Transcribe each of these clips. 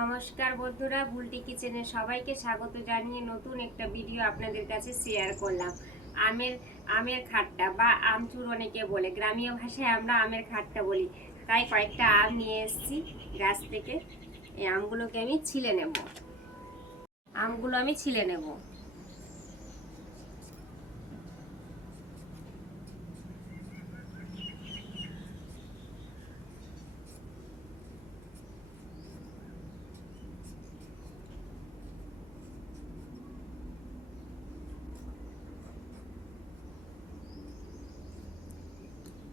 নমস্কার বন্ধুরা, বুলটি কিচেনে সবাইকে স্বাগত জানিয়ে নতুন একটা ভিডিও আপনাদের কাছে শেয়ার করলাম। আমের আমের খাট্টা বা আমচুর অনেকে বলে, গ্রামীয় ভাষায় আমরা আমের খাট্টা বলি। তাই কয়েকটা আম নিয়ে এসেছি গাছ থেকে। এই আমগুলোকে আমি ছিলে নেব।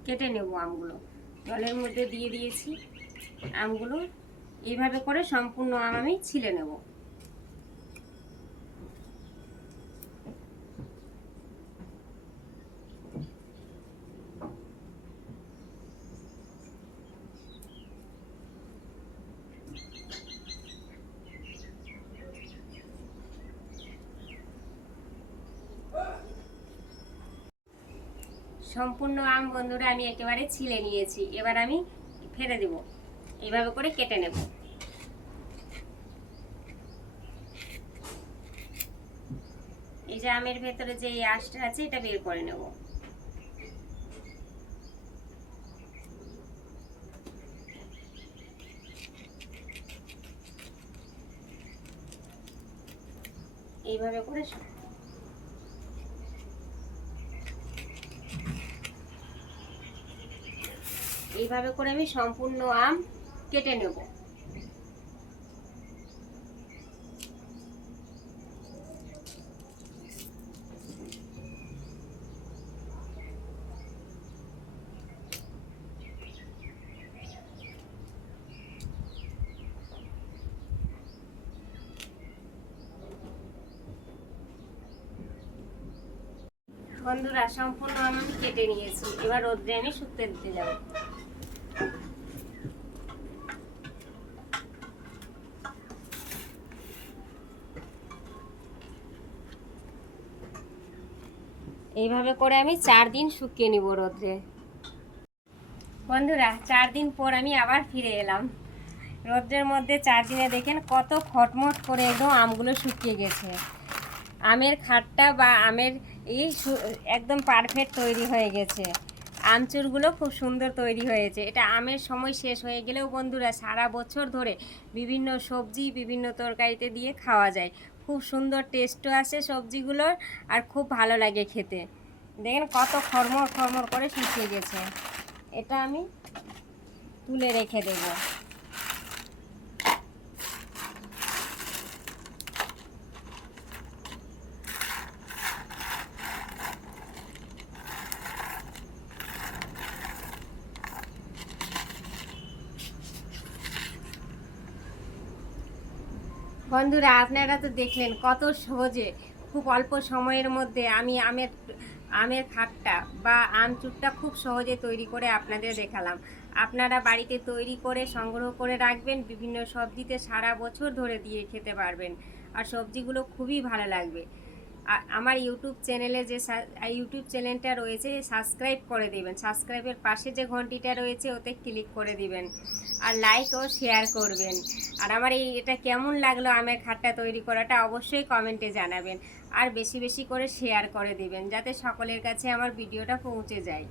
কেটে নেব আমগুলো। জলের মধ্যে দিয়ে দিয়েছি আমগুলো। এইভাবে করে সম্পূর্ণ আম আমি ছিলে নেব। সম্পূর্ণ আম বন্ধুরা আমি একেবারে ছিলে নিয়েছি। এবার আমি ফেলে দেব। এইভাবে করে কেটে নেব। এই যে আমের ভেতরে যে আঁশটা আছে এটা বের করে নেব। এইভাবে করে আমি সম্পূর্ণ আম কেটে নেব। বন্ধুরা সম্পূর্ণ আম আমি কেটে নিয়েছি। এবার রোদ্রে আমি শুকতে দিতে যাব। এইভাবে করে আমি 4 দিন শুকিয়ে নিব রোদ্রে। বন্ধুরা 4 দিন পর আমি আবার ফিরে এলাম। রোদ্রের মধ্যে 4 দিনে দেখেন কত খটমট করে একদম আমগুলো শুকিয়ে গেছে। আমের খাট্টা বা আমের একদম পারফেক্ট তৈরি হয়ে গেছে। আমচুরগুলো খুব সুন্দর তৈরি হয়েছে। এটা আমের সময় শেষ হয়ে গেলেও বন্ধুরা সারা বছর ধরে বিভিন্ন সবজি বিভিন্ন তরকারিতে দিয়ে খাওয়া যায়। খুব সুন্দর টেস্টও আসে সবজিগুলোর, আর খুব ভালো লাগে খেতে। দেখেন কত খরমর খরমর করে শুকিয়ে গেছে। এটা আমি তুলে রেখে দেবো। বন্ধুরা আপনারা তো দেখলেন কত সহজে খুব অল্প সময়ের মধ্যে আমি আমের খাট্টা বা আমচুরটা খুব সহজে তৈরি করে আপনাদের দেখালাম। আপনারা বাড়িতে তৈরি করে সংগ্রহ করে রাখবেন, বিভিন্ন সবজিতে সারা বছর ধরে দিয়ে খেতে পারবেন, আর সবজিগুলো খুবই ভালো লাগবে। আমার ইউটিউব চ্যানেলটা রয়েছে, সাবস্ক্রাইব করে দিবেন। সাবস্ক্রাইবের পাশে যে ঘন্টিটা রয়েছে ওতে ক্লিক করে দিবেন, আর লাইক ও শেয়ার করবেন। আর আমার এটা কেমন লাগলো আমের খাট্টা তৈরি করাটা অবশ্যই কমেন্টে জানাবেন, আর বেশি বেশি করে শেয়ার করে দিবেন যাতে সকলের কাছে আমার ভিডিওটা পৌঁছে যায়।